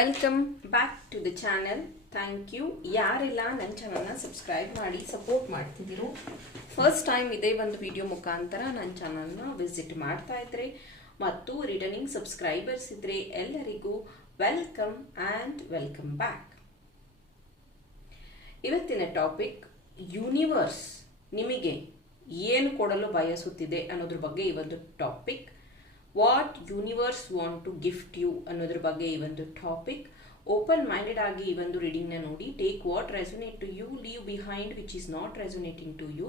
Welcome back to the channel thank you ಯಾರೆಲ್ಲ ನನ್ನ ಚಾನಲ್ನ ಸಬ್ಸ್ಕ್ರೈಬ್ ಮಾಡಿ ಸಪೋರ್ಟ್ ಮಾಡ್ತಿದ್ದೀರೋ ಫಸ್ಟ್ ಟೈಮ್ ಇದೇ ಒಂದು ವಿಡಿಯೋ ಮುಖಾಂತರ ನನ್ನ ಚಾನಲ್ನ ವಿಸಿಟ್ ಮಾಡ್ತಾ ಇದ್ರೆ ಮತ್ತು ರಿಟರ್ನಿಂಗ್ ಸಬ್ಸ್ಕ್ರೈಬರ್ಸ್ ಇದ್ರೆ ಎಲ್ಲರಿಗೂ ವೆಲ್ಕಮ್ ಆ್ಯಂಡ್ ವೆಲ್ಕಮ್ ಬ್ಯಾಕ್ ಇವತ್ತಿನ ಟಾಪಿಕ್ ಯೂನಿವರ್ಸ್ ನಿಮಗೆ ಏನು ಕೊಡಲು ಬಯಸುತ್ತಿದೆ ಅನ್ನೋದ್ರ ಬಗ್ಗೆ ಈ ಒಂದು topic what universe want to gift you ಅನ್ನೋದ್ರ ಬಗ್ಗೆ ಈ ಒಂದು ಟಾಪಿಕ್ ಓಪನ್ ಮೈಂಡೆಡ್ ಆಗಿ ಈ ಒಂದು ರೀಡಿಂಗ್ನ ನೋಡಿ. Take what resonate to you leave behind which is not resonating to you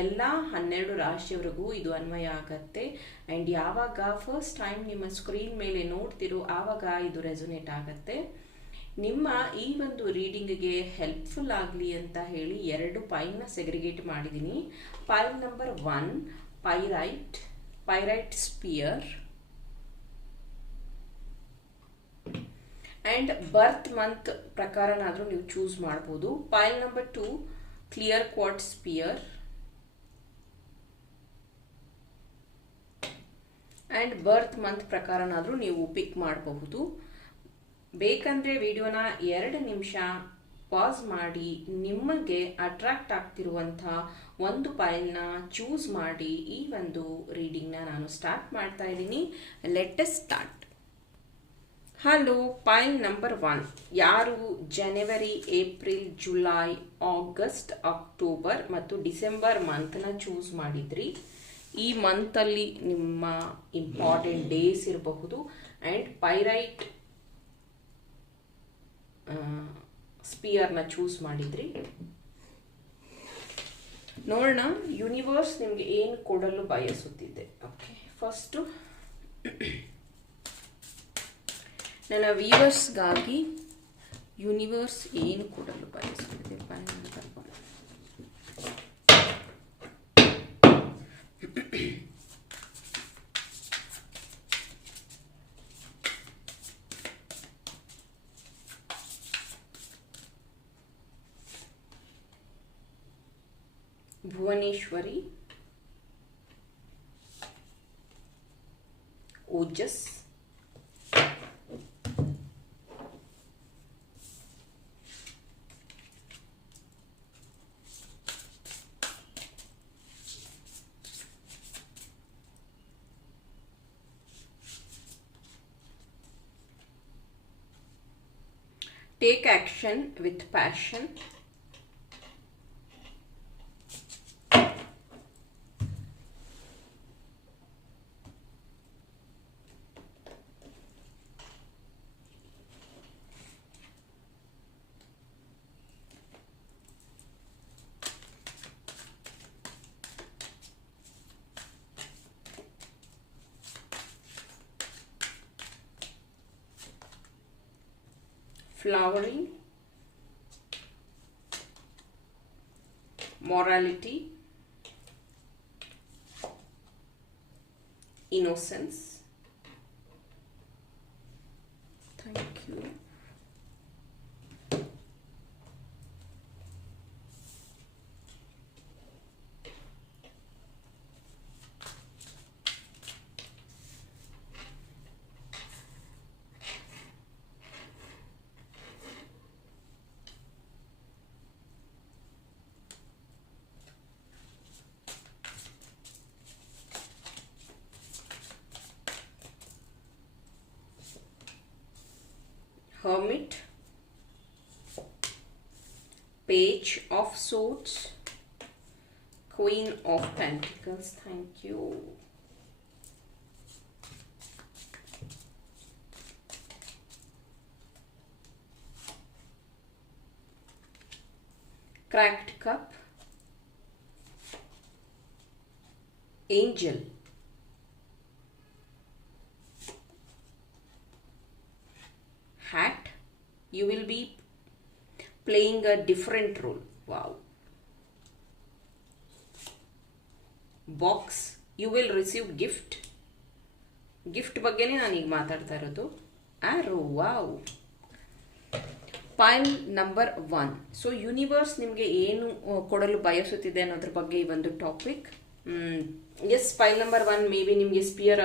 ಎಲ್ಲ ಹನ್ನೆರಡು ರಾಶಿಯವರೆಗೂ ಇದು ಅನ್ವಯ ಆಗತ್ತೆ. ಆ್ಯಂಡ್ ಯಾವಾಗ ಫಸ್ಟ್ ಟೈಮ್ ನಿಮ್ಮ ಸ್ಕ್ರೀನ್ ಮೇಲೆ ನೋಡ್ತಿರೋ ಆವಾಗ ಇದು ರೆಸೊನೇಟ್ ಆಗತ್ತೆ. ನಿಮ್ಮ ಈ ಒಂದು ರೀಡಿಂಗ್ಗೆ ಹೆಲ್ಪ್ಫುಲ್ ಆಗಲಿ ಅಂತ ಹೇಳಿ ಎರಡು ಪೈಲ್ನ ಸೆಗ್ರಿಗೇಟ್ ಮಾಡಿದ್ದೀನಿ pile number one pyrite pyrite sphere and birth month ಪ್ರಕಾರನಾದರೂ ನೀವು ಚೂಸ್ ಮಾಡ್ಬೋದು. Pile number two clear quartz sphere and birth month ಪ್ರಕಾರನಾದರೂ ನೀವು ಪಿಕ್ ಮಾಡಬಹುದು. ಬೇಕಂದರೆ ವಿಡಿಯೋನ ಎರಡು ನಿಮಿಷ ಪಾಸ್ ಮಾಡಿ ನಿಮಗೆ ಅಟ್ರಾಕ್ಟ್ ಆಗ್ತಿರುವಂಥ ಒಂದು ಫೈಲ್ನ ಚೂಸ್ ಮಾಡಿ ಈ ಒಂದು ರೀಡಿಂಗ್ನ ನಾನು ಸ್ಟಾರ್ಟ್ ಮಾಡ್ತಾ ಇದ್ದೀನಿ. Latest start hello pile number one ಯಾರು ಜನವರಿ ಏಪ್ರಿಲ್ ಜುಲೈ ಆಗಸ್ಟ್ ಅಕ್ಟೋಬರ್ ಮತ್ತು ಡಿಸೆಂಬರ್ ಮಂತ್ನ ಚೂಸ್ ಮಾಡಿದ್ರಿ? ಈ ಮಂತಲ್ಲಿ ನಿಮ್ಮ ಇಂಪಾರ್ಟೆಂಟ್ ಡೇಸ್ ಇರಬಹುದು. ಆ್ಯಂಡ್ ಪೈರೈಟ್ ಸ್ಪಿಯರ್ನ ಚೂಸ್ ಮಾಡಿದ್ರಿ? ನೋಡೋಣ ಯೂನಿವರ್ಸ್ ನಿಮಗೆ ಏನು ಕೊಡಲು ಬಯಸುತ್ತಿದೆ. ಓಕೆ ಫಸ್ಟು ನನ್ನ ವ್ಯೂವರ್ಸ್ಗಾಗಿ ಯೂನಿವರ್ಸ್ ಏನು ಕೊಡಲು ಬಯಸುತ್ತಿದೆ? Pile number one Bhuvaneshwari Ojas Take action with passion. Flowering, morality, innocence. Thank you. Hermit, Page of Swords, Queen of Pentacles. Thank you. Cracked Cup, Angel. You will be playing a different role. Wow. Box, you will receive gift. Gift ಬಗ್ಗೆನೇ ನಾನೀಗ ಮಾತಾಡ್ತಾ ಇರೋದು. ಆರೋ wow file number one so universe ನಿಮಗೆ ಏನು ಕೊಡಲು ಬಯಸುತ್ತಿದೆ ಅನ್ನೋದ್ರ ಬಗ್ಗೆ ಈ ಒಂದು topic S file number one may be ನಿಮಗೆ ಸ್ಪಿಯರ್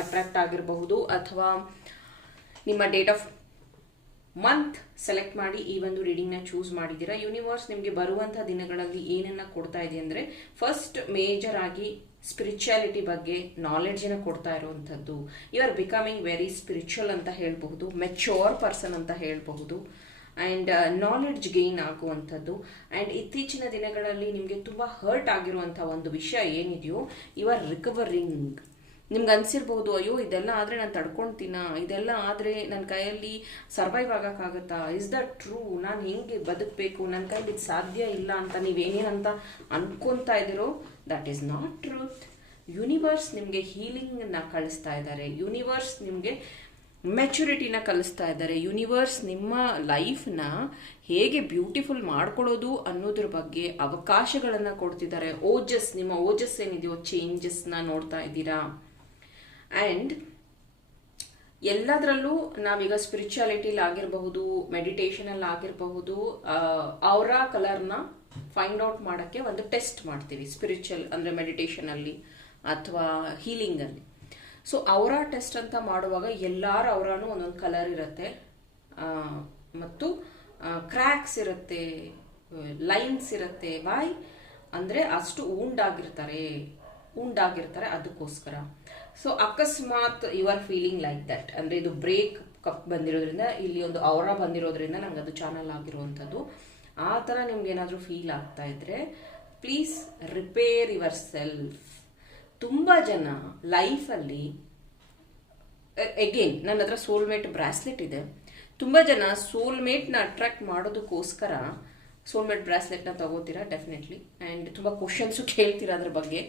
ಅಟ್ರಾಕ್ಟ್ ಆಗಿರಬಹುದು ಅಥವಾ ನಿಮ್ಮ ಡೇಟ್ ಆಫ್ ಮಂತ್ ಸೆಲೆಕ್ಟ್ ಮಾಡಿ ಈ ಒಂದು ರೀಡಿಂಗ್ನ ಚೂಸ್ ಮಾಡಿದ್ದೀರಾ? ಯೂನಿವರ್ಸ್ ನಿಮಗೆ ಬರುವಂತಹ ದಿನಗಳಲ್ಲಿ ಏನನ್ನ ಕೊಡ್ತಾ ಇದೆ ಅಂದರೆ ಫಸ್ಟ್ ಮೇಜರ್ ಆಗಿ ಸ್ಪಿರಿಚುಯಾಲಿಟಿ ಬಗ್ಗೆ ನಾಲೆಡ್ಜನ್ನು ಕೊಡ್ತಾ ಇರುವಂಥದ್ದು. You are becoming very spiritual ಅಂತ ಹೇಳಬಹುದು ಮೆಚ್ಯೂರ್ ಪರ್ಸನ್ ಅಂತ ಹೇಳಬಹುದು ಆ್ಯಂಡ್ ನಾಲೆಡ್ಜ್ ಗೇನ್ ಆಗುವಂಥದ್ದು. ಆ್ಯಂಡ್ ಇತ್ತೀಚಿನ ದಿನಗಳಲ್ಲಿ ನಿಮಗೆ ತುಂಬ ಹರ್ಟ್ ಆಗಿರುವಂಥ ಒಂದು ವಿಷಯ ಏನಿದೆಯೋ ಯು ಆರ್ ರಿಕವರಿಂಗ್ ನಿಮ್ಗೆ ಅನ್ಸಿರ್ಬೋದು, ಅಯ್ಯೋ, ಇದೆಲ್ಲ ಆದರೆ ನಾನು ತಡ್ಕೊಳ್ತೀನ ಇದೆಲ್ಲ ಆದರೆ ನನ್ನ ಕೈಯಲ್ಲಿ ಸರ್ವೈವ್ ಆಗೋಕ್ಕಾಗತ್ತಾ? ಇಸ್ ದಟ್ ಟ್ರೂ ನಾನು ಹೆಂಗೆ ಬದುಕಬೇಕು? ನನ್ನ ಕೈಲಿ ಇದು ಸಾಧ್ಯ ಇಲ್ಲ ಅಂತ ನೀವೇನೇನಂತ ಅನ್ಕೊತಾ ಇದ್ದೀರೋ that is not truth universe ನಿಮಗೆ ಹೀಲಿಂಗನ್ನ ಕಳಿಸ್ತಾ ಇದ್ದಾರೆ. ಯೂನಿವರ್ಸ್ ನಿಮಗೆ ಮೆಚುರಿಟಿನ ಕಲಿಸ್ತಾ ಇದ್ದಾರೆ. ಯೂನಿವರ್ಸ್ ನಿಮ್ಮ ಲೈಫ್ನ ಹೇಗೆ ಬ್ಯೂಟಿಫುಲ್ ಮಾಡ್ಕೊಳ್ಳೋದು ಅನ್ನೋದ್ರ ಬಗ್ಗೆ ಅವಕಾಶಗಳನ್ನು ಕೊಡ್ತಿದ್ದಾರೆ. ಓಜಸ್ ನಿಮ್ಮ ಓಜಸ್ ಏನಿದೆಯೋ ಚೇಂಜಸ್ನ ನೋಡ್ತಾ ಇದ್ದೀರಾ? ಆ್ಯಂಡ್ ಎಲ್ಲದರಲ್ಲೂ ನಾವೀಗ ಸ್ಪಿರಿಚುಯಾಲಿಟಿಲಿ ಆಗಿರಬಹುದು ಮೆಡಿಟೇಷನಲ್ಲಿ ಆಗಿರಬಹುದು ಅವರ ಕಲರ್ನ ಫೈಂಡ್ ಔಟ್ ಮಾಡೋಕ್ಕೆ ಒಂದು ಟೆಸ್ಟ್ ಮಾಡ್ತೀವಿ ಸ್ಪಿರಿಚುವಲ್ ಅಂದರೆ ಮೆಡಿಟೇಷನಲ್ಲಿ ಅಥವಾ ಹೀಲಿಂಗಲ್ಲಿ ಸೊ ಅವರ ಟೆಸ್ಟ್ ಅಂತ ಮಾಡುವಾಗ ಎಲ್ಲರ ಅವರನು ಒಂದೊಂದು ಕಲರ್ ಇರುತ್ತೆ. ಮತ್ತು ಕ್ರ್ಯಾಕ್ಸ್ ಇರುತ್ತೆ ಲೈನ್ಸ್ ಇರುತ್ತೆ. ವಾಯ್ ಅಂದರೆ ಅಷ್ಟು ಉಂಡಾಗಿರ್ತಾರೆ ಉಂಡಾಗಿರ್ತಾರೆ ಅದಕ್ಕೋಸ್ಕರ. ಸೊ ಅಕಸ್ಮಾತ್ you are feeling like that ಅಂದರೆ ಇದು ಬ್ರೇಕ್ ಕಪ್ ಬಂದಿರೋದ್ರಿಂದ, ಇಲ್ಲಿ ಒಂದು ಅವರ ಬಂದಿರೋದ್ರಿಂದ ನಂಗೆ ಅದು ಚಾನಲ್ ಆಗಿರುವಂಥದ್ದು. ಆ ಥರ ನಿಮ್ಗೆ ಏನಾದರೂ ಫೀಲ್ ಆಗ್ತಾ ಇದ್ರೆ ಪ್ಲೀಸ್ ರಿಪೇರ್ ಯುವರ್ ಸೆಲ್ಫ್ ತುಂಬ ಜನ ಲೈಫಲ್ಲಿ ಎಗೇನ್ ನನ್ನ ಹತ್ರ ಸೋಲ್ಮೇಟ್ ಬ್ರಾಸ್ಲೆಟ್ ಇದೆ. ತುಂಬ ಜನ ಸೋಲ್ಮೇಟ್ನ ಅಟ್ರಾಕ್ಟ್ ಮಾಡೋದಕ್ಕೋಸ್ಕರ ಸೋಲ್ಮೇಟ್ ಬ್ರಾಸ್ಲೆಟ್ನ ತಗೋತೀರಾ? ಡೆಫಿನೆಟ್ಲಿ ಆ್ಯಂಡ್ ತುಂಬ ಕ್ವಶನ್ಸು ಕೇಳ್ತೀರಾ ಅದ್ರ ಬಗ್ಗೆ?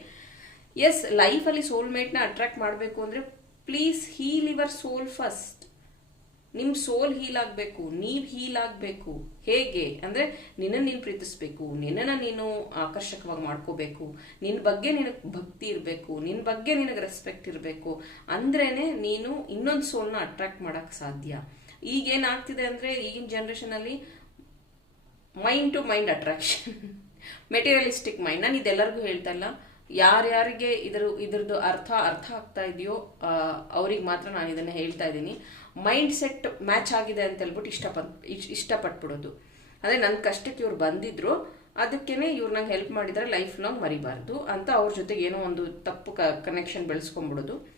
ಎಸ್ ಲೈಫಲ್ಲಿ ಸೋಲ್ಮೇಟ್ನ ಅಟ್ರಾಕ್ಟ್ ಮಾಡಬೇಕು ಅಂದರೆ please heal your soul first ನಿಮ್ಮ ಸೋಲ್ ಹೀಲ್ ಆಗಬೇಕು, ನೀವು ಹೀಲ್ ಆಗಬೇಕು. ಹೇಗೆ? ಅಂದರೆ ನಿನ್ನನ್ನು ನೀನು ಪ್ರೀತಿಸ್ಬೇಕು, ನಿನ್ನನ್ನು ನೀನು ಆಕರ್ಷಕವಾಗಿ ಮಾಡ್ಕೋಬೇಕು. ನಿನ್ನ ಬಗ್ಗೆ ನಿನಗೆ ಭಕ್ತಿ ಇರಬೇಕು ನಿನ್ನ ಬಗ್ಗೆ ನಿನಗೆ ರೆಸ್ಪೆಕ್ಟ್ ಇರಬೇಕು. ಅಂದ್ರೇನೆ ನೀನು ಇನ್ನೊಂದು ಸೋಲ್ನ ಅಟ್ರಾಕ್ಟ್ ಮಾಡೋಕ್ಕೆ ಸಾಧ್ಯ. ಈಗೇನಾಗ್ತಿದೆ ಅಂದರೆ ಈಗಿನ ಜನ್ರೇಷನಲ್ಲಿ mind to mind attraction materialistic mind ನಾನು ಇದೆಲ್ಲರಿಗೂ ಹೇಳ್ತಾ ಇಲ್ಲ. ಯಾರ್ಯಾರಿಗೆ ಇದ್ರ, ಇದ್ರದ್ದು ಅರ್ಥ ಅರ್ಥ ಆಗ್ತಾ ಇದೆಯೋ ಅವ್ರಿಗೆ ಮಾತ್ರ ನಾನು ಇದನ್ನು ಹೇಳ್ತಾ ಇದ್ದೀನಿ. ಮೈಂಡ್ ಸೆಟ್ ಮ್ಯಾಚ್ ಆಗಿದೆ ಅಂತ ಹೇಳ್ಬಿಟ್ಟು ಇಷ್ಟಪಟ್ ಇಷ್ಟ- ಇಷ್ಟಪಟ್ಬಿಡೋದು. ಅದೇ ನನ್ನ ಕಷ್ಟಕ್ಕೆ ಇವ್ರು ಬಂದಿದ್ರು, ಅದಕ್ಕೇನೆ ಇವ್ರು ನಂಗೆ ಹೆಲ್ಪ್ ಮಾಡಿದರೆ ಲೈಫ್ ಲಾಂಗ್ ಮರಿಬಾರ್ದು ಅಂತ ಅವ್ರ ಜೊತೆಗೆ ಏನೋ ಒಂದು ತಪ್ಪು ಕನೆಕ್ಷನ್ ಬೆಳೆಸ್ಕೊಂಬಿಡೋದು.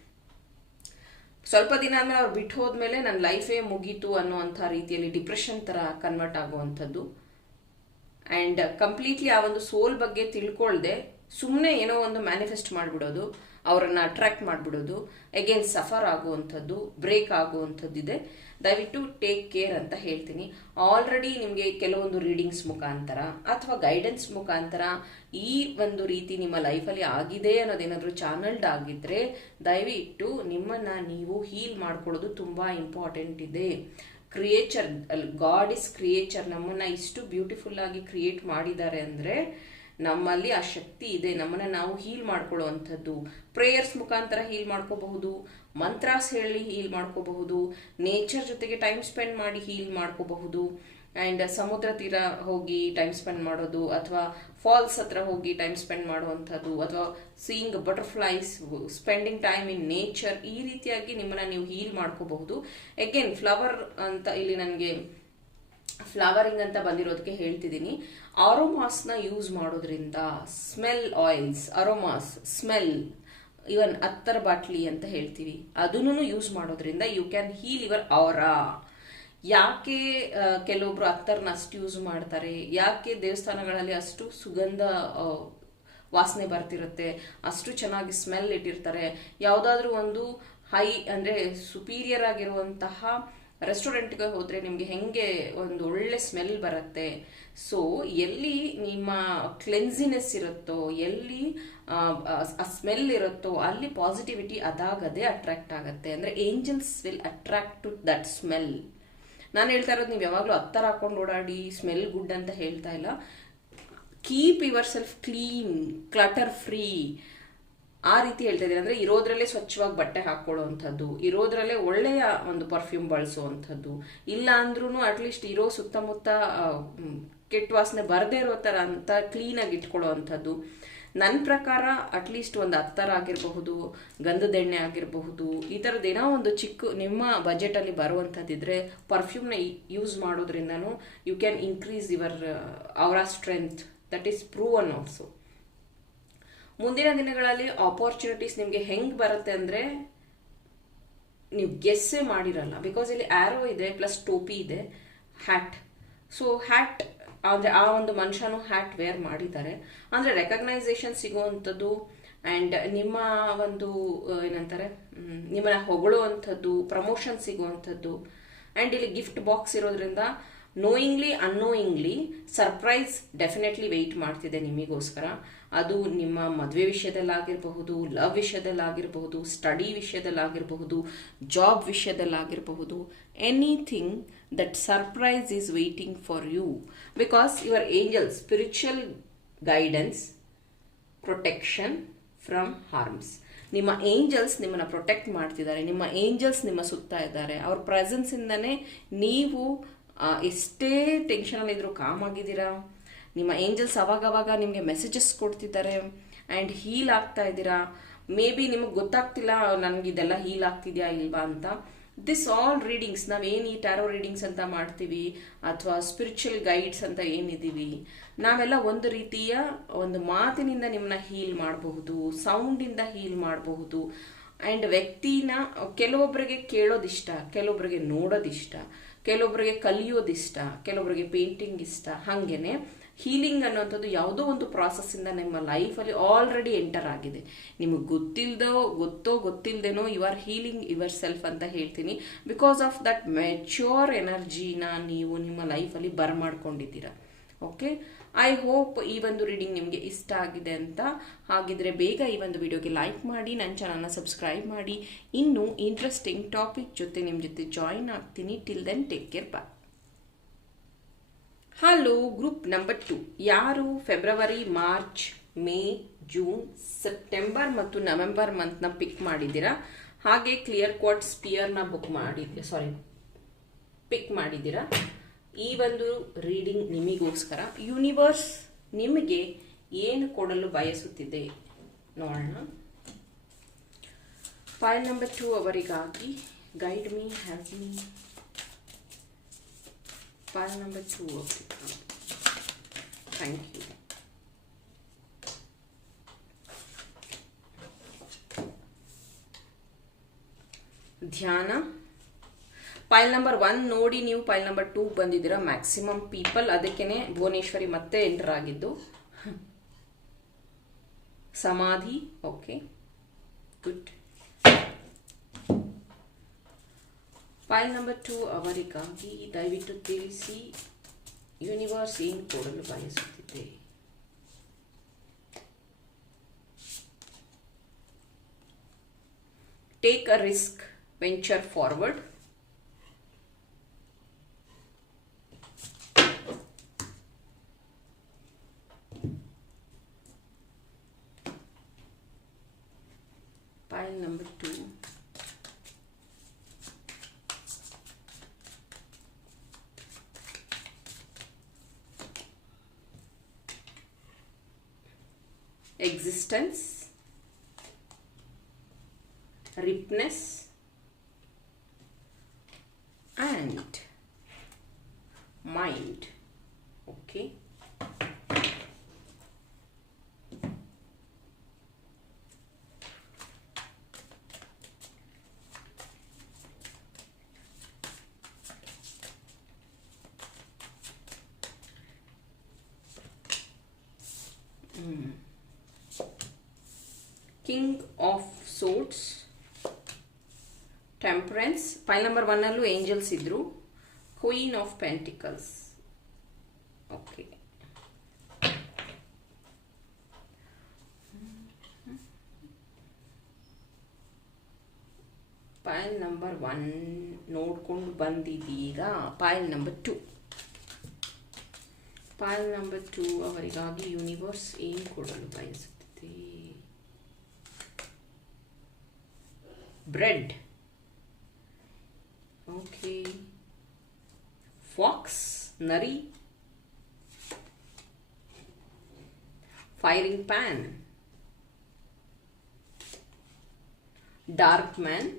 ಸ್ವಲ್ಪ ದಿನ ಆದ್ಮೇಲೆ ಅವ್ರು ಬಿಟ್ಟು ಹೋದ್ಮೇಲೆ ನನ್ನ ಲೈಫೇ ಮುಗೀತು ಅನ್ನುವಂಥ ರೀತಿಯಲ್ಲಿ ಡಿಪ್ರೆಷನ್ ಥರ ಕನ್ವರ್ಟ್ ಆಗುವಂಥದ್ದು. ಆ್ಯಂಡ್ ಕಂಪ್ಲೀಟ್ಲಿ ಆ ಒಂದು ಸೋಲ್ ಬಗ್ಗೆ ತಿಳ್ಕೊಳ್ದೆ ಸುಮ್ಮನೆ ಏನೋ ಒಂದು ಮ್ಯಾನಿಫೆಸ್ಟ್ ಮಾಡಿಬಿಡೋದು, ಅವರನ್ನು ಅಟ್ರಾಕ್ಟ್ ಮಾಡಿಬಿಡೋದು ಅಗೇನ್ ಸಫರ್ ಆಗುವಂಥದ್ದು ಬ್ರೇಕ್ ಆಗುವಂಥದ್ದಿದೆ. ದಯವಿಟ್ಟು ಟೇಕ್ ಕೇರ್ ಅಂತ ಹೇಳ್ತೀನಿ. ಆಲ್ರೆಡಿ ನಿಮಗೆ ಕೆಲವೊಂದು ರೀಡಿಂಗ್ಸ್ ಮುಖಾಂತರ ಅಥವಾ ಗೈಡೆನ್ಸ್ ಮುಖಾಂತರ ಈ ಒಂದು ರೀತಿ ನಿಮ್ಮ ಲೈಫಲ್ಲಿ ಆಗಿದೆ ಅನ್ನೋದೇನಾದರೂ ಚಾನಲ್ಡ್ ಆಗಿದ್ದರೆ ದಯವಿಟ್ಟು ನಿಮ್ಮನ್ನು ನೀವು ಹೀಲ್ ಮಾಡ್ಕೊಳ್ಳೋದು ತುಂಬ ಇಂಪಾರ್ಟೆಂಟ್ ಇದೆ. ಕ್ರಿಯೇಚರ್ ಗಾಡ್ ಇಸ್ ಕ್ರಿಯೇಚರ್ ನಮ್ಮನ್ನು ಇಷ್ಟು ಬ್ಯೂಟಿಫುಲ್ ಆಗಿ ಕ್ರಿಯೇಟ್ ಮಾಡಿದ್ದಾರೆ ಅಂದ್ರೆ ನಮ್ಮಲ್ಲಿ ಆ ಶಕ್ತಿ ಇದೆ, ನಮ್ಮನ್ನ ನಾವು ಹೀಲ್ ಮಾಡ್ಕೊಳ್ಳುವಂಥದ್ದು. ಪ್ರೇಯರ್ಸ್ ಮುಖಾಂತರ ಹೀಲ್ ಮಾಡ್ಕೋಬಹುದು ಮಂತ್ರಾಸ್ ಹೇಳಿ ಹೀಲ್ ಮಾಡ್ಕೋಬಹುದು ನೇಚರ್ ಜೊತೆಗೆ ಟೈಮ್ ಸ್ಪೆಂಡ್ ಮಾಡಿ ಹೀಲ್ ಮಾಡ್ಕೋಬಹುದು. ಆ್ಯಂಡ್ ಸಮುದ್ರ ತೀರ ಹೋಗಿ ಟೈಮ್ ಸ್ಪೆಂಡ್ ಮಾಡೋದು, ಅಥವಾ ಫಾಲ್ಸ್ ಹತ್ರ ಹೋಗಿ ಟೈಮ್ ಸ್ಪೆಂಡ್ ಮಾಡುವಂಥದ್ದು, ಅಥವಾ seeing butterflies spending time in nature ಈ ರೀತಿಯಾಗಿ ನಿಮ್ಮನ್ನ ನೀವು ಹೀಲ್ ಮಾಡ್ಕೋಬಹುದು. ಅಗೇನ್ ಫ್ಲವರ್ ಅಂತ ಇಲ್ಲಿ ನನಗೆ ಫ್ಲವರಿಂಗ್ ಅಂತ ಬಂದಿರೋದಕ್ಕೆ ಹೇಳ್ತಿದ್ದೀನಿ. ಆರೋಮಾಸ್ನ ಯೂಸ್ ಮಾಡೋದ್ರಿಂದ smell oils, aromas, smell, even attar ಬಾಟ್ಲಿ ಅಂತ ಹೇಳ್ತೀವಿ. ಅದನ್ನು ಯೂಸ್ ಮಾಡೋದ್ರಿಂದ ಯು ಕ್ಯಾನ್ ಹೀಲ್ ಯುವರ್ ಅವರಾ ಯಾಕೆ ಕೆಲವೊಬ್ರು ಅತ್ತರ್ನ ಅಷ್ಟು ಯೂಸ್ ಮಾಡ್ತಾರೆ? ಯಾಕೆ ದೇವಸ್ಥಾನಗಳಲ್ಲಿ ಅಷ್ಟು ಸುಗಂಧ ವಾಸನೆ ಬರ್ತಿರುತ್ತೆ? ಅಷ್ಟು ಚೆನ್ನಾಗಿ ಸ್ಮೆಲ್ ಇಟ್ಟಿರ್ತಾರೆ? ಯಾವುದಾದ್ರೂ ಒಂದು ಹೈ ಅಂದರೆ ಸುಪೀರಿಯರ್ ಆಗಿರುವಂತಹ ರೆಸ್ಟೋರೆಂಟ್ಗೆ ಹೋದರೆ ನಿಮಗೆ ಹೆಂಗೆ ಒಂದು ಒಳ್ಳೆ ಸ್ಮೆಲ್ ಬರುತ್ತೆ? ಸೊ ಎಲ್ಲಿ ನಿಮ್ಮ ಕ್ಲೆನ್ಸಿನೆಸ್ ಇರುತ್ತೋ ಎಲ್ಲಿ ಆ, ಸ್ಮೆಲ್ ಇರುತ್ತೋ ಅಲ್ಲಿ ಪಾಸಿಟಿವಿಟಿ ಅದಾಗದೇ ಅಟ್ರಾಕ್ಟ್ ಆಗುತ್ತೆ. ಅಂದರೆ angels will attract to that smell ನಾನು ಹೇಳ್ತಾ ಇರೋದು ನೀವು ಯಾವಾಗಲೂ ಹತ್ತರ ಹಾಕೊಂಡು ಓಡಾಡಿ ಸ್ಮೆಲ್ ಗುಡ್ ಅಂತ ಹೇಳ್ತಾ ಇಲ್ಲ. Keep yourself clean clutter free ಆ ರೀತಿ ಹೇಳ್ತಾ ಇದ್ದೀನಿ ಅಂದರೆ ಇರೋದ್ರಲ್ಲೇ ಸ್ವಚ್ಛವಾಗಿ ಬಟ್ಟೆ ಹಾಕ್ಕೊಳ್ಳೋವಂಥದ್ದು, ಇರೋದ್ರಲ್ಲೇ ಒಳ್ಳೆಯ ಒಂದು ಪರ್ಫ್ಯೂಮ್ ಬಳಸುವಂಥದ್ದು, ಇಲ್ಲ ಅಂದ್ರೂ ಅಟ್ಲೀಸ್ಟ್ ಇರೋ ಸುತ್ತಮುತ್ತ ಕೆಟ್ಟ ವಾಸನೆ ಬರದೇ ಇರೋ ಥರ ಅಂತ ಕ್ಲೀನಾಗಿ ಇಟ್ಕೊಳ್ಳೋವಂಥದ್ದು. ನನ್ನ ಪ್ರಕಾರ ಅಟ್ಲೀಸ್ಟ್ ಒಂದು ಹತ್ತರ ಆಗಿರಬಹುದು, ಗಂಧದ ಎಣ್ಣೆ ಆಗಿರಬಹುದು, ಈ ಥರದ್ದು ಏನೋ ಒಂದು ಚಿಕ್ಕ, ನಿಮ್ಮ ಬಜೆಟಲ್ಲಿ ಬರುವಂಥದ್ದಿದ್ರೆ ಪರ್ಫ್ಯೂಮ್ನ ಯೂಸ್ ಮಾಡೋದ್ರಿಂದನೂ ಯು ಕ್ಯಾನ್ ಇನ್ಕ್ರೀಸ್ ಯುವರ್ ಅವರ strength that is proven also ಮುಂದಿನ ದಿನಗಳಲ್ಲಿ ಆಪರ್ಚುನಿಟೀಸ್ ನಿಮಗೆ ಹೆಂಗೆ ಬರುತ್ತೆ ಅಂದರೆ ನೀವು ಗೆಸ್ಸೇ ಮಾಡಿರಲ್ಲ. ಬಿಕಾಸ್ ಇಲ್ಲಿ ಆ್ಯರೋ ಇದೆ ಪ್ಲಸ್ ಟೋಪಿ ಇದೆ ಹ್ಯಾಟ್ ಸೊ ಹ್ಯಾಟ್ ಅಂದರೆ ಆ ಒಂದು ಮನುಷ್ಯನು ಹ್ಯಾಟ್ ವೇರ್ ಮಾಡಿದ್ದಾರೆ. ಅಂದರೆ ರೆಕಗ್ನೈಸೇಷನ್ ಸಿಗುವಂಥದ್ದು ಆ್ಯಂಡ್ ನಿಮ್ಮ ಒಂದು ಏನಂತಾರೆ ನಿಮ್ಮನ್ನ ಹೊಗಳುವಂಥದ್ದು ಪ್ರಮೋಷನ್ ಸಿಗುವಂಥದ್ದು. ಆ್ಯಂಡ್ ಇಲ್ಲಿ ಗಿಫ್ಟ್ ಬಾಕ್ಸ್ ಇರೋದ್ರಿಂದ knowingly unknowingly surprise definitely wait ಮಾಡ್ತಿದೆ ನಿಮಗೋಸ್ಕರ. ಅದು ನಿಮ್ಮ ಮದುವೆ ವಿಷಯದಲ್ಲಾಗಿರಬಹುದು, ಲವ್ ವಿಷಯದಲ್ಲಾಗಿರಬಹುದು, ಸ್ಟಡಿ ವಿಷಯದಲ್ಲಾಗಿರಬಹುದು, job ವಿಷಯದಲ್ಲಾಗಿರಬಹುದು anything that surprise is waiting for you because your angel spiritual guidance protection from harms ನಿಮ್ಮ ಏಂಜಲ್ಸ್ ನಿಮ್ಮನ್ನು ಪ್ರೊಟೆಕ್ಟ್ ಮಾಡ್ತಿದ್ದಾರೆ, ನಿಮ್ಮ ಏಂಜಲ್ಸ್ ನಿಮ್ಮ ಸುತ್ತ ಇದ್ದಾರೆ. ಅವ್ರ ಪ್ರೆಸೆನ್ಸಿಂದನೇ ನೀವು ಎಷ್ಟೇ ಟೆನ್ಷನಲ್ಲಿದ್ದರೂ ಕಾಮ್ ಆಗಿದ್ದೀರಾ? ನಿಮ್ಮ ಏಂಜಲ್ಸ್ ಅವಾಗವಾಗ ನಿಮಗೆ ಮೆಸೇಜಸ್ ಕೊಡ್ತಿದ್ದಾರೆ ಆ್ಯಂಡ್ ಹೀಲ್ ಆಗ್ತಾ ಇದ್ದೀರಾ? ಮೇ ಬಿ ನಿಮಗೆ ಗೊತ್ತಾಗ್ತಿಲ್ಲ, ನನಗೆ ಇದೆಲ್ಲ ಹೀಲ್ ಆಗ್ತಿದೆಯಾ ಇಲ್ವಾ ಅಂತ. ದಿಸ್ ಆಲ್ ರೀಡಿಂಗ್ಸ್ ನಾವೇನು ಈ ಟ್ಯಾರೋ ರೀಡಿಂಗ್ಸ್ ಅಂತ ಮಾಡ್ತೀವಿ, ಅಥವಾ ಸ್ಪಿರಿಚುವಲ್ ಗೈಡ್ಸ್ ಅಂತ ಏನಿದ್ದೀವಿ ನಾವೆಲ್ಲ ಒಂದು ರೀತಿಯ ಒಂದು ಮಾತಿನಿಂದ ನಿಮ್ಮನ್ನ ಹೀಲ್ ಮಾಡಬಹುದು ಸೌಂಡಿಂದ ಹೀಲ್ ಮಾಡಬಹುದು. ಆ್ಯಂಡ್ ವ್ಯಕ್ತಿನ ಕೆಲವೊಬ್ಬರಿಗೆ ಕೇಳೋದಿಷ್ಟ ಕೆಲವೊಬ್ಬರಿಗೆ ನೋಡೋದಿಷ್ಟ ಕೆಲವೊಬ್ಬರಿಗೆ ಕಲಿಯೋದಿಷ್ಟ ಕೆಲವೊಬ್ಬರಿಗೆ ಪೇಂಟಿಂಗ್ ಇಷ್ಟ, ಹಾಗೇನೆ. ಹೀಲಿಂಗ್ ಅನ್ನುವಂಥದ್ದು ಯಾವುದೋ ಒಂದು ಪ್ರಾಸೆಸ್ಸಿಂದ ನಿಮ್ಮ ಲೈಫಲ್ಲಿ ಆಲ್ರೆಡಿ ಎಂಟರ್ ಆಗಿದೆ. ನಿಮಗೆ ಗೊತ್ತಿಲ್ಲದೋ ಗೊತ್ತೋ ಗೊತ್ತಿಲ್ಲದೇನೋ you are healing yourself ಅಂತ ಹೇಳ್ತೀನಿ. ಬಿಕಾಸ್ ಆಫ್ ದಟ್ ಮೆಚ್ಯೂರ್ ಎನರ್ಜಿನ ನೀವು ನಿಮ್ಮ ಲೈಫಲ್ಲಿ ಬರಮಾಡ್ಕೊಂಡಿದ್ದೀರಾ. ಓಕೆ ಐ ಹೋಪ್ ಈ ಒಂದು ರೀಡಿಂಗ್ ನಿಮಗೆ ಇಷ್ಟ ಆಗಿದೆ ಅಂತ. ಹಾಗಿದ್ರೆ ಬೇಗ ಈ ಒಂದು ವಿಡಿಯೋಗೆ ಲೈಕ್ ಮಾಡಿ ನನ್ನ ಚಾನಲ್ನ ಸಬ್ಸ್ಕ್ರೈಬ್ ಮಾಡಿ. ಇನ್ನೂ ಇಂಟ್ರೆಸ್ಟಿಂಗ್ ಟಾಪಿಕ್ ಜೊತೆ ನಿಮ್ಮ ಜೊತೆ ಜಾಯಿನ್ ಆಗ್ತೀನಿ. Till then take care bye hello group number two ಯಾರು February March May June September ಮತ್ತು ನವೆಂಬರ್ ಮಂತ್ನ ಪಿಕ್ ಮಾಡಿದ್ದೀರಾ? ಹಾಗೆ ಕ್ಲಿಯರ್ ಕ್ವಾಟ್ ಸ್ಪಿಯರ್ನ ಬುಕ್ ಮಾಡಿದ್ದೀರಾ ಸಾರಿ ಪಿಕ್ ಮಾಡಿದ್ದೀರಾ? ಈ ಒಂದು ರೀಡಿಂಗ್ ನಿಮಗೋಸ್ಕರ. ಯೂನಿವರ್ಸ್ ನಿಮಗೆ ಏನು ಕೊಡಲು ಬಯಸುತ್ತಿದೆ? ನೋಡೋಣ. ಫೈಲ್ ನಂಬರ್ ಟು ಅವರಿಗಾಗಿ guide me have me file number the card. Thank you ಧ್ಯಾನ ಪೈಲ್ ನಂಬರ್ ಒನ್ ನೋಡಿ ನೀವು ಪೈಲ್ ನಂಬರ್ ಟೂ ಬಂದಿದ್ದೀರಾ. ಮ್ಯಾಕ್ಸಿಮಮ್ ಪೀಪಲ್ ಅದಕ್ಕೇನೆ ಭುವನೇಶ್ವರಿ ಮತ್ತೆ ಎಂಟರ್ ಆಗಿದ್ದು. ಸಮಾಧಿ okay good pile number two ಅವರಿಗಾಗಿ ದಯವಿಟ್ಟು ತಿಳಿಸಿ ಯೂನಿವರ್ಸ್ ಏನು ಕೊಡಲು ಬಯಸುತ್ತಿದೆ take a risk venture forward ripeness number ಒನ್ನಲ್ಲೂ angels ಇದ್ರು. Queen of pentacles okay file number one ನೋಡ್ಕೊಂಡು ಬಂದಿದ್ದೀಗ file number to file number two ಅವರಿಗಾಗಿ ಯೂನಿವರ್ಸ್ ಏನು ಕೊಡಲು ಬಯಸುತ್ತಿದೆ? Bread Okay. Fox, nari. Firing pan. Dark man.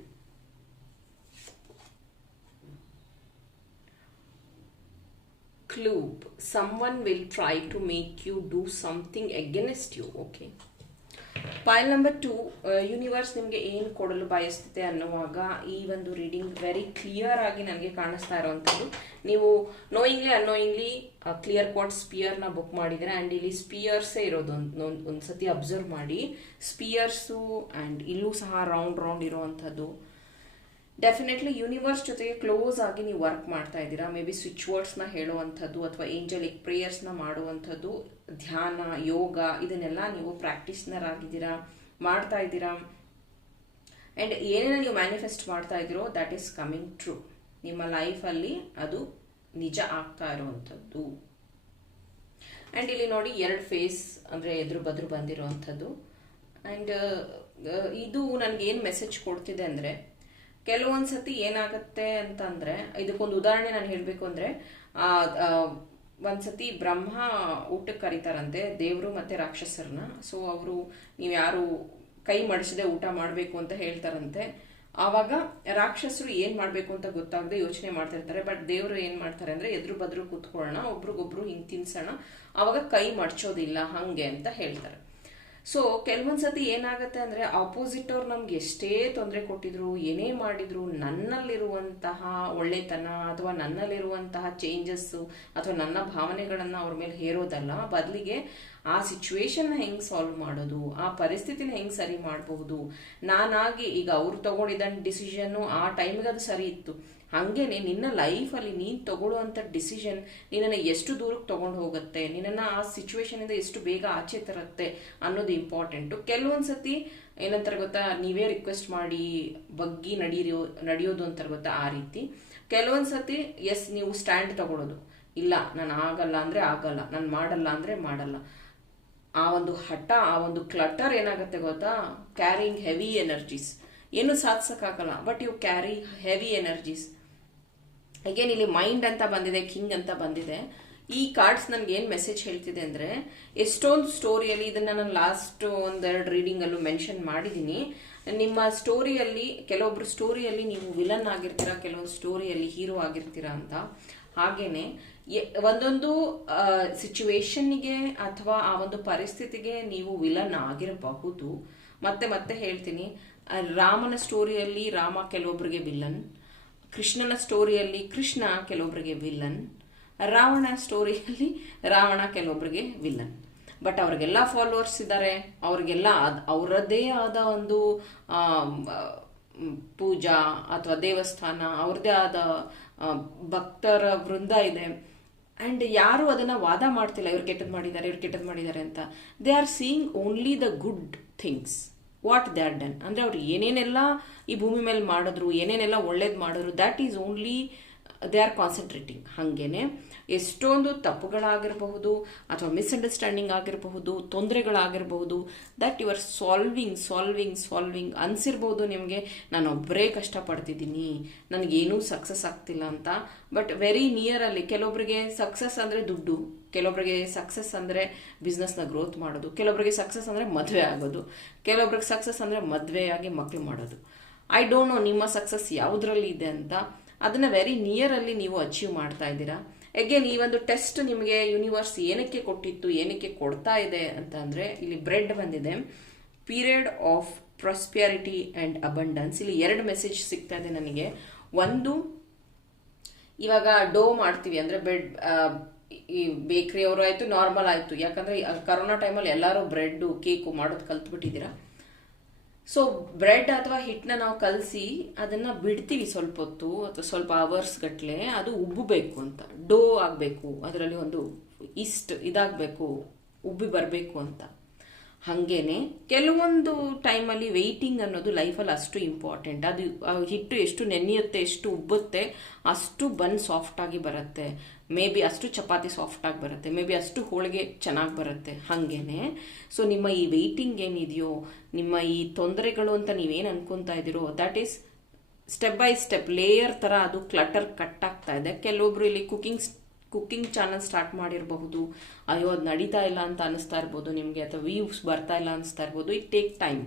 Club. Someone will try to make you do something against you. Okay. File number two universe ನಿಮಗೆ ಏನು ಕೊಡಲು ಬಯಸ್ತಿದೆ ಅನ್ನುವಾಗ ಈ ಒಂದು reading very clear ಆಗಿ ನನಗೆ ಕಾಣಿಸ್ತಾ ಇರುವಂಥದ್ದು ನೀವು ನೋಯಿಂಗ್ಲಿ ಅನ್ನೋಯಿಂಗ್ಲಿ ಕ್ಲಿಯರ್ ಕ್ವಾಟ್ ಸ್ಪಿಯರ್ನ ಬುಕ್ ಮಾಡಿದರೆ ಆ್ಯಂಡ್ ಇಲ್ಲಿ ಸ್ಪಿಯರ್ಸೇ ಇರೋದು ಒಂದು ಒಂದು ಸತಿ ಅಬ್ಸರ್ವ್ ಮಾಡಿ. ಸ್ಪಿಯರ್ಸು ಆ್ಯಂಡ್ ಇಲ್ಲೂ ಸಹ ರೌಂಡ್ ರೌಂಡ್ ಇರುವಂಥದ್ದು. ಡೆಫಿನೆಟ್ಲಿ ಯೂನಿವರ್ಸ್ ಜೊತೆಗೆ ಕ್ಲೋಸ್ ಆಗಿ ನೀವು ವರ್ಕ್ ಮಾಡ್ತಾ ಇದ್ದೀರಾ. ಮೇ ಬಿ ಸ್ವಿಚ್ ವರ್ಡ್ಸ್ನ ಹೇಳುವಂಥದ್ದು ಅಥವಾ ಏಂಜಲಿಕ್ ಪ್ರೇಯರ್ಸ್ನ ಮಾಡುವಂಥದ್ದು. ಧ್ಯಾನ, ಯೋಗ, ಇದನ್ನೆಲ್ಲ ನೀವು ಪ್ರಾಕ್ಟೀಸ್ನರ್ ಆಗಿದ್ದೀರಾ, ಮಾಡ್ತಾ ಇದ್ದೀರಾ? ಆ್ಯಂಡ್ ಏನೇನು ನೀವು ಮ್ಯಾನಿಫೆಸ್ಟ್ ಮಾಡ್ತಾ ಇದ್ದೀರೋ ದ್ಯಾಟ್ ಈಸ್ ಕಮಿಂಗ್ ಟ್ರೂ ನಿಮ್ಮ ಲೈಫಲ್ಲಿ ಅದು ನಿಜ ಆಗ್ತಾ ಇರುವಂಥದ್ದು. ಆ್ಯಂಡ್ ಇಲ್ಲಿ ನೋಡಿ ಎರಡು ಫೇಸ್ ಅಂದರೆ ಎದುರು ಬದ್ರು ಬಂದಿರುವಂಥದ್ದು. ಆ್ಯಂಡ್ ಇದು ನನಗೆ ಏನು ಮೆಸೇಜ್ ಕೊಡ್ತಿದೆ ಅಂದರೆ ಕೆಲವೊಂದು ಸತಿ ಏನಾಗುತ್ತೆ ಅಂತಂದರೆ, ಇದಕ್ಕೊಂದು ಉದಾಹರಣೆ ನಾನು ಹೇಳಬೇಕು ಅಂದ್ರೆ ಒಂದ್ಸತಿ ಬ್ರಹ್ಮ ಊಟಕ್ಕೆ ಕರೀತಾರಂತೆ, ದೇವರು ಮತ್ತೆ ರಾಕ್ಷಸರನ್ನ. ಸೊ ಅವರು ನೀವು ಯಾರು ಕೈ ಮಡಿಸದೆ ಊಟ ಮಾಡಬೇಕು ಅಂತ ಹೇಳ್ತಾರಂತೆ. ಆವಾಗ ರಾಕ್ಷಸರು ಏನ್ ಮಾಡ್ಬೇಕು ಅಂತ ಗೊತ್ತಾಗದೆ ಯೋಚನೆ ಮಾಡ್ತಿರ್ತಾರೆ. ಬಟ್ ದೇವರು ಏನ್ ಮಾಡ್ತಾರೆ ಅಂದ್ರೆ, ಎದುರು ಬದ್ರು ಕೂತ್ಕೊಳ್ಳೋಣ, ಒಬ್ರಿಗೊಬ್ರು ಹಿಂಗ್ ತಿನ್ಸೋಣ ಆವಾಗ ಕೈ ಮಡ್ಚೋದಿಲ್ಲ, ಹಂಗೆ ಅಂತ ಹೇಳ್ತಾರೆ. ಸೊ ಕೆಲವೊಂದ್ಸತಿ ಏನಾಗುತ್ತೆ ಅಂದ್ರೆ ಆಪೋಸಿಟ್ ಅವ್ರು ನಮ್ಗೆ ಎಷ್ಟೇ ತೊಂದರೆ ಕೊಟ್ಟಿದ್ರು, ಏನೇ ಮಾಡಿದ್ರು, ನನ್ನಲ್ಲಿರುವಂತಹ ಒಳ್ಳೆತನ ಅಥವಾ ನನ್ನಲ್ಲಿರುವಂತಹ ಚೇಂಜಸ್ ಅಥವಾ ನನ್ನ ಭಾವನೆಗಳನ್ನು ಅವ್ರ ಮೇಲೆ ಹೇರೋದಲ್ಲ, ಬದಲಿಗೆ ಆ ಸಿಚುವೇಶನ್ ಹೆಂಗೆ ಸಾಲ್ವ್ ಮಾಡೋದು, ಆ ಪರಿಸ್ಥಿತಿನ ಹೆಂಗೆ ಸರಿ ಮಾಡಬಹುದು, ನಾನಾಗಿ ಈಗ ಅವ್ರು ತಗೊಂಡಿದ್ದ ಡಿಸಿಷನ್ ಆ ಟೈಮ್ಗೆ ಅದು ಸರಿ ಇತ್ತು. ಹಂಗೇನೆ ನಿನ್ನ ಲೈಫಲ್ಲಿ ನೀನು ತಗೊಳ್ಳುವಂಥ ಡಿಸಿಷನ್ ನಿನ್ನನ್ನು ಎಷ್ಟು ದೂರಕ್ಕೆ ತೊಗೊಂಡು ಹೋಗುತ್ತೆ, ನಿನ್ನನ್ನು ಆ ಸಿಚುವೇಶನಿಂದ ಎಷ್ಟು ಬೇಗ ಆಚೆ ತರುತ್ತೆ ಅನ್ನೋದು ಇಂಪಾರ್ಟೆಂಟು. ಕೆಲವೊಂದು ಸತಿ ಏನಂತಾರೆ ಗೊತ್ತಾ, ನೀವೇ ರಿಕ್ವೆಸ್ಟ್ ಮಾಡಿ ಬಗ್ಗಿ ನಡೀರೋ, ನಡೆಯೋದು ಅಂತಾರೆ ಗೊತ್ತಾ ಆ ರೀತಿ. ಕೆಲವೊಂದು ಸತಿ ಎಸ್ ನೀವು ಸ್ಟ್ಯಾಂಡ್ ತಗೊಳ್ಳೋದು. ಇಲ್ಲ, ನಾನು ಆಗಲ್ಲ ಅಂದರೆ ಆಗಲ್ಲ, ನಾನು ಮಾಡಲ್ಲ ಅಂದರೆ ಮಾಡಲ್ಲ. ಆ ಒಂದು ಹಠ, ಆ ಒಂದು ಕ್ಲಟರ್ ಏನಾಗುತ್ತೆ ಗೊತ್ತಾ? ಕ್ಯಾರಿಂಗ್ ಹೆವಿ ಎನರ್ಜೀಸ್ ಏನು ಸಾಧಿಸೋಕ್ಕಾಗಲ್ಲ but you carry heavy energies again ಇಲ್ಲಿ ಮೈಂಡ್ ಅಂತ ಬಂದಿದೆ ಕಿಂಗ್ ಅಂತ ಬಂದಿದೆ. ಈ ಕಾರ್ಡ್ಸ್ ನನ್ಗೆ ಏನ್ ಮೆಸೇಜ್ ಹೇಳ್ತಿದೆ ಅಂದ್ರೆ, ಎಷ್ಟೊಂದು ಸ್ಟೋರಿಯಲ್ಲಿ ಇದನ್ನ ನಾನು ಲಾಸ್ಟ್ ಒಂದೆರಡು ರೀಡಿಂಗ್ ಅಲ್ಲೂ ಮೆನ್ಷನ್ ಮಾಡಿದ್ದೀನಿ ನಿಮ್ಮ ಸ್ಟೋರಿಯಲ್ಲಿ ಕೆಲವೊಬ್ರು ಸ್ಟೋರಿಯಲ್ಲಿ ನೀವು ವಿಲನ್ ಆಗಿರ್ತೀರಾ, ಕೆಲವೊಂದು ಸ್ಟೋರಿಯಲ್ಲಿ ಹೀರೋ ಆಗಿರ್ತೀರಾ ಅಂತ. ಹಾಗೇನೆ ಒಂದೊಂದು ಸಿಚುವೇಶನ್ಗೆ ಅಥವಾ ಆ ಒಂದು ಪರಿಸ್ಥಿತಿಗೆ ನೀವು ವಿಲನ್ ಆಗಿರಬಹುದು. ಮತ್ತೆ ಮತ್ತೆ ಹೇಳ್ತೀನಿ ರಾಮನ ಸ್ಟೋರಿಯಲ್ಲಿ ರಾಮ ಕೆಲವೊಬ್ಬರಿಗೆ ವಿಲನ್ ಕೃಷ್ಣನ ಸ್ಟೋರಿಯಲ್ಲಿ ಕೃಷ್ಣ ಕೆಲವೊಬ್ಬರಿಗೆ ವಿಲನ್ ರಾವಣ ಸ್ಟೋರಿಯಲ್ಲಿ ರಾವಣ ಕೆಲವೊಬ್ಬರಿಗೆ ವಿಲನ್ ಬಟ್ ಅವ್ರಿಗೆಲ್ಲ ಫಾಲೋವರ್ಸ್ ಇದ್ದಾರೆ ಅವ್ರಿಗೆಲ್ಲ ಅದ್ ಅವರದ್ದೇ ಆದ ಒಂದು ಪೂಜಾ ಅಥವಾ ದೇವಸ್ಥಾನ, ಅವ್ರದ್ದೇ ಆದ ಭಕ್ತರ ವೃಂದ ಇದೆ. ಆ್ಯಂಡ್ ಯಾರು ಅದನ್ನ ವಾದ ಮಾಡ್ತಿಲ್ಲ, ಇವ್ರು ಕೆಟ್ಟದ್ದು ಮಾಡಿದ್ದಾರೆ, ಇವ್ರು ಕೆಟ್ಟದ್ದು ಮಾಡಿದ್ದಾರೆ ಅಂತ. They are seeing only the good things what they are done ಅಂದರೆ ಅವ್ರು ಏನೇನೆಲ್ಲ ಈ ಭೂಮಿ ಮೇಲೆ ಮಾಡಿದ್ರು, ಏನೇನೆಲ್ಲ ಒಳ್ಳೇದು ಮಾಡಿದ್ರು that is only they are concentrating ಹಾಗೇನೆ. ಎಷ್ಟೊಂದು ತಪ್ಪುಗಳಾಗಿರಬಹುದು ಅಥವಾ ಮಿಸ್ಅಂಡರ್ಸ್ಟ್ಯಾಂಡಿಂಗ್ ಆಗಿರಬಹುದು, ತೊಂದರೆಗಳಾಗಿರಬಹುದು that you are solving solving solving ಅನಿಸಿರ್ಬೋದು ನಿಮಗೆ. ನಾನು ಒಬ್ಬರೇ ಕಷ್ಟಪಡ್ತಿದ್ದೀನಿ, ನನಗೇನೂ ಸಕ್ಸಸ್ ಆಗ್ತಿಲ್ಲ ಅಂತ. ಬಟ್ ವೆರಿ ನಿಯರ್ ಅಲ್ಲಿ ಕೆಲವೊಬ್ಬರಿಗೆ ಸಕ್ಸಸ್ ಅಂದರೆ ದುಡ್ಡು ಕೆಲವೊಬ್ಬರಿಗೆ ಸಕ್ಸಸ್ ಅಂದರೆ ಬಿಸ್ನೆಸ್ನ ಗ್ರೋತ್ ಮಾಡೋದು ಕೆಲವೊಬ್ಬರಿಗೆ ಸಕ್ಸಸ್ ಅಂದರೆ ಮದುವೆ ಆಗೋದು, ಕೆಲವೊಬ್ರಿಗೆ ಸಕ್ಸಸ್ ಅಂದರೆ ಮದುವೆಯಾಗಿ ಮಕ್ಕಳು ಮಾಡೋದು. ಐ ಡೋಂಟ್ ನೋ ನಿಮ್ಮ ಸಕ್ಸಸ್ ಯಾವುದರಲ್ಲಿ ಇದೆ ಅಂತ. ಅದನ್ನು ವೆರಿ ನಿಯರಲ್ಲಿ ನೀವು ಅಚೀವ್ ಮಾಡ್ತಾ ಇದ್ದೀರಾ. ಅಗೇನ್ ಈ ಒಂದು ಟೆಸ್ಟ್ ನಿಮಗೆ ಯೂನಿವರ್ಸ್ ಏನಕ್ಕೆ ಕೊಟ್ಟಿತ್ತು, ಏನಕ್ಕೆ ಕೊಡ್ತಾ ಇದೆ ಅಂತ ಅಂದ್ರೆ ಇಲ್ಲಿ ಬ್ರೆಡ್ ಬಂದಿದೆ. Period of prosperity and abundance ಇಲ್ಲಿ ಎರಡು ಮೆಸೇಜ್ ಸಿಗ್ತಾ ಇದೆ ನನಗೆ. ಒಂದು, ಇವಾಗ ಡೋ ಮಾಡ್ತೀವಿ ಅಂದ್ರೆ ಬ್ರೆಡ್ ಈ ಬೇಕ್ರಿ ಅವರು ಆಯ್ತು ನಾರ್ಮಲ್ ಆಯ್ತು. ಯಾಕಂದ್ರೆ ಕರೋನಾ ಟೈಮಲ್ಲಿ ಎಲ್ಲರೂ ಬ್ರೆಡ್ ಕೇಕು ಮಾಡೋದು ಕಲ್ತ್ಬಿಟ್ಟಿದ್ದೀರಾ? ಸೊ ಬ್ರೆಡ್ ಅಥವಾ ಹಿಟ್ಟನ್ನ ನಾವು ಕಲಸಿ ಅದನ್ನು ಬಿಡ್ತೀವಿ ಸ್ವಲ್ಪ ಹೊತ್ತು, ಅಥವಾ ಸ್ವಲ್ಪ ಅವರ್ಸ್ ಗಟ್ಟಲೆ ಅದು ಉಬ್ಬಬೇಕು ಅಂತ. ಡೋ ಆಗಬೇಕು, ಅದರಲ್ಲಿ ಒಂದು ಇಷ್ಟ್ ಇದಾಗಬೇಕು, ಉಬ್ಬಿ ಬರಬೇಕು ಅಂತ. ಹಾಗೇನೆ ಕೆಲವೊಂದು ಟೈಮಲ್ಲಿ ವೆಯ್ಟಿಂಗ್ ಅನ್ನೋದು ಲೈಫಲ್ಲಿ ಅಷ್ಟು ಇಂಪಾರ್ಟೆಂಟ್ ಅದು ಹಿಟ್ಟು ಎಷ್ಟು ನೆನೆಯುತ್ತೆ, ಎಷ್ಟು ಉಬ್ಬುತ್ತೆ, ಅಷ್ಟು ಬನ್ ಸಾಫ್ಟಾಗಿ ಬರುತ್ತೆ. ಮೇ ಬಿ ಅಷ್ಟು ಚಪಾತಿ ಸಾಫ್ಟಾಗಿ ಬರುತ್ತೆ. ಮೇ ಬಿ ಅಷ್ಟು ಹೋಳಿಗೆ ಚೆನ್ನಾಗಿ ಬರುತ್ತೆ. ಹಾಗೇನೆ. ಸೊ ನಿಮ್ಮ ಈ ವೆಯ್ಟಿಂಗ್ ಏನಿದೆಯೋ, ನಿಮ್ಮ ಈ ತೊಂದರೆಗಳು ಅಂತ ನೀವೇನು ಅನ್ಕೊತಾ ಇದ್ದೀರೋ that is step by step layer ಥರ ಅದು ಕ್ಲಟರ್ ಕಟ್ ಆಗ್ತಾ ಇದೆ. ಕೆಲವೊಬ್ರು ಇಲ್ಲಿ ಕುಕಿಂಗ್ ಕುಕ್ಕಿಂಗ್ ಚಾನಲ್ ಸ್ಟಾರ್ಟ್ ಮಾಡಿರಬಹುದು. ಅಯ್ಯೋ, ಅದು ನಡೀತಾ ಇಲ್ಲ ಅಂತ ಅನಿಸ್ತಾ ಇರ್ಬೋದು ನಿಮಗೆ, ಅಥವಾ ವ್ಯೂಸ್ ಬರ್ತಾ ಇಲ್ಲ ಅನಿಸ್ತಾ ಇರ್ಬೋದು. It take time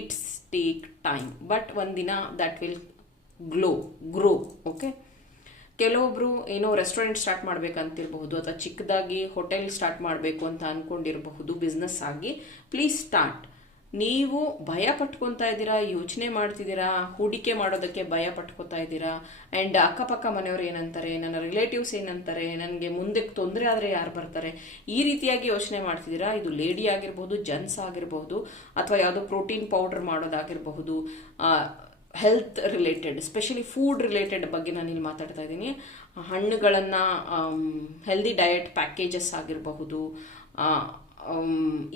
it's take time but ಒಂದಿನ that will glow grow okay ಕೆಲವೊಬ್ರು ಏನೋ ರೆಸ್ಟೋರೆಂಟ್ ಸ್ಟಾರ್ಟ್ ಮಾಡ್ಬೇಕಂತಿರಬಹುದು ಅಥವಾ ಚಿಕ್ಕದಾಗಿ ಹೋಟೆಲ್ ಸ್ಟಾರ್ಟ್ ಮಾಡಬೇಕು ಅಂತ ಅನ್ಕೊಂಡಿರಬಹುದು ಬಿಸ್ನೆಸ್ ಆಗಿ ಪ್ಲೀಸ್ ಸ್ಟಾರ್ಟ್ ನೀವು ಭಯ ಪಟ್ಕೊತಾ ಇದ್ದೀರಾ, ಯೋಚನೆ ಮಾಡ್ತಿದ್ದೀರಾ, ಹೂಡಿಕೆ ಮಾಡೋದಕ್ಕೆ ಭಯ ಪಟ್ಕೊತಾ ಇದ್ದೀರಾ ಆ್ಯಂಡ್ ಅಕ್ಕಪಕ್ಕ ಮನೆಯವ್ರು ಏನಂತಾರೆ, ನನ್ನ ರಿಲೇಟಿವ್ಸ್ ಏನಂತಾರೆ, ನನಗೆ ಮುಂದಕ್ಕೆ ತೊಂದರೆ ಆದರೆ ಯಾರು ಬರ್ತಾರೆ, ಈ ರೀತಿಯಾಗಿ ಯೋಚನೆ ಮಾಡ್ತಿದ್ದೀರಾ? ಇದು ಲೇಡಿ ಆಗಿರ್ಬೋದು ಜೆಂಟ್ಸ್ ಆಗಿರಬಹುದು, ಅಥವಾ ಯಾವುದೋ protein powder ಮಾಡೋದಾಗಿರಬಹುದು health related specially food related ಬಗ್ಗೆ ನಾನು ಇಲ್ಲಿ ಮಾತಾಡ್ತಾ ಇದ್ದೀನಿ. ಹಣ್ಣುಗಳನ್ನು ಹೆಲ್ದಿ ಡಯಟ್ ಪ್ಯಾಕೇಜಸ್ ಆಗಿರಬಹುದು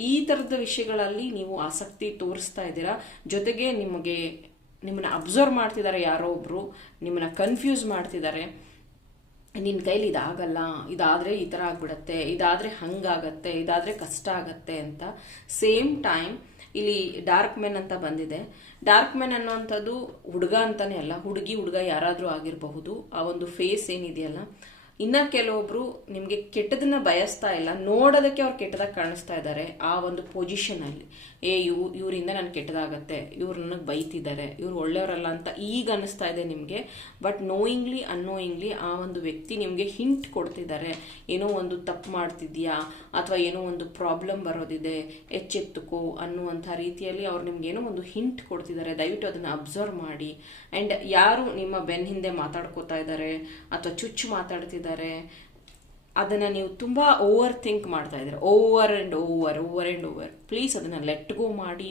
ಈ ಥರದ ವಿಷಯಗಳಲ್ಲಿ ನೀವು ಆಸಕ್ತಿ ತೋರಿಸ್ತಾ ಇದ್ದೀರಾ? ಜೊತೆಗೆ ನಿಮಗೆ, ನಿಮ್ಮನ್ನ ಅಬ್ಸರ್ವ್ ಮಾಡ್ತಿದ್ದಾರೆ ಯಾರೋ ಒಬ್ರು, ನಿಮ್ಮನ್ನ ಕನ್ಫ್ಯೂಸ್ ಮಾಡ್ತಿದ್ದಾರೆ ನಿನ್ನ ಕೈಲಿ ಇದಾಗಲ್ಲ, ಇದಾದರೆ ಈ ಥರ ಆಗ್ಬಿಡತ್ತೆ, ಇದಾದರೆ ಹಂಗಾಗತ್ತೆ, ಇದಾದರೆ ಕಷ್ಟ ಆಗತ್ತೆ ಅಂತ ಸೇಮ್ ಟೈಮ್ ಇಲ್ಲಿ ಡಾರ್ಕ್ ಮೆನ್ ಅಂತ ಬಂದಿದೆ. ಡಾರ್ಕ್ ಮೆನ್ ಅನ್ನುವಂಥದ್ದು ಹುಡುಗ ಅಂತಾನೆ ಅಲ್ಲ, ಹುಡುಗಿ, ಹುಡುಗ ಯಾರಾದರೂ ಆಗಿರಬಹುದು. ಆ ಒಂದು ಫೇಸ್ ಏನಿದೆಯಲ್ಲ, ಇನ್ನ ಕೆಲವೊಬ್ರು ನಿಮಗೆ ಕೆಟ್ಟದನ್ನ ಬಯಸ್ತಾ ಇಲ್ಲ, ನೋಡೋದಕ್ಕೆ ಅವ್ರು ಕೆಟ್ಟದಾಗ ಕಾಣಿಸ್ತಾ ಇದ್ದಾರೆ ಆ ಒಂದು ಪೊಸಿಷನ್ ಅಲ್ಲಿ. ಏ, ಇವ್, ಇವರಿಂದ ನಾನು ಕೆಟ್ಟದಾಗತ್ತೆ, ಇವ್ರು ನನಗೆ ಬೈತಿದ್ದಾರೆ ಇವ್ರು ಒಳ್ಳೆಯವರಲ್ಲ ಅಂತ ಈಗ ಅನಿಸ್ತಾ ಇದೆ ನಿಮಗೆ. ಬಟ್ ನೋಯಿಂಗ್ಲಿ ಅನ್ನೋಯಿಂಗ್ಲಿ ಆ ಒಂದು ವ್ಯಕ್ತಿ ನಿಮಗೆ ಹಿಂಟ್ ಕೊಡ್ತಿದ್ದಾರೆ ಏನೋ ಒಂದು ತಪ್ಪು ಮಾಡ್ತಿದ್ಯಾ? ಅಥವಾ ಏನೋ ಒಂದು ಪ್ರಾಬ್ಲಮ್ ಬರೋದಿದೆ, ಎಚ್ಚೆತ್ತುಕೋ ಅನ್ನುವಂಥ ರೀತಿಯಲ್ಲಿ ಅವ್ರು ನಿಮ್ಗೆ ಏನೋ ಒಂದು ಹಿಂಟ್ ಕೊಡ್ತಿದ್ದಾರೆ ದಯವಿಟ್ಟು ಅದನ್ನು ಅಬ್ಸರ್ವ್ ಮಾಡಿ. ಆ್ಯಂಡ್ ಯಾರು ನಿಮ್ಮ ಬೆನ್ನ ಹಿಂದೆ ಮಾತಾಡ್ಕೋತಾ ಇದ್ದಾರೆ ಅಥವಾ ಚುಚ್ಚು ಮಾತಾಡ್ತಿದ್ದಾರೆ ಅದನ್ನು ನೀವು ತುಂಬ ಓವರ್ ಥಿಂಕ್ ಮಾಡ್ತಾ ಇದ್ದೀರಾ. Over and over over and over please ಅದನ್ನು ಲೆಟ್ ಗೋ ಮಾಡಿ.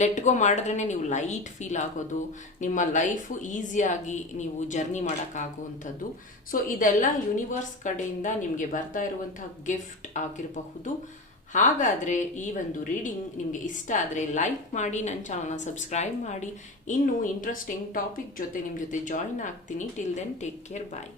ಲೆಟ್ ಗೋ ಮಾಡಿದ್ರೇ ನೀವು ಲೈಟ್ ಫೀಲ್ ಆಗೋದು. ನಿಮ್ಮ ಲೈಫು ಈಸಿಯಾಗಿ ನೀವು ಜರ್ನಿ ಮಾಡೋಕ್ಕಾಗುವಂಥದ್ದು ಸೊ ಇದೆಲ್ಲ ಯೂನಿವರ್ಸ್ ಕಡೆಯಿಂದ ನಿಮಗೆ ಬರ್ತಾ ಇರುವಂಥ ಗಿಫ್ಟ್ ಆಗಿರಬಹುದು. ಹಾಗಾದರೆ ಈ ಒಂದು ರೀಡಿಂಗ್ ನಿಮಗೆ ಇಷ್ಟ ಆದರೆ ಲೈಕ್ ಮಾಡಿ ನನ್ನ ಚಾನಲ್ನ ಸಬ್ಸ್ಕ್ರೈಬ್ ಮಾಡಿ. ಇನ್ನೂ ಇಂಟ್ರೆಸ್ಟಿಂಗ್ ಟಾಪಿಕ್ ಜೊತೆ ನಿಮ್ಮ ಜೊತೆ ಜಾಯಿನ್ ಆಗ್ತೀನಿ. Till then take care bye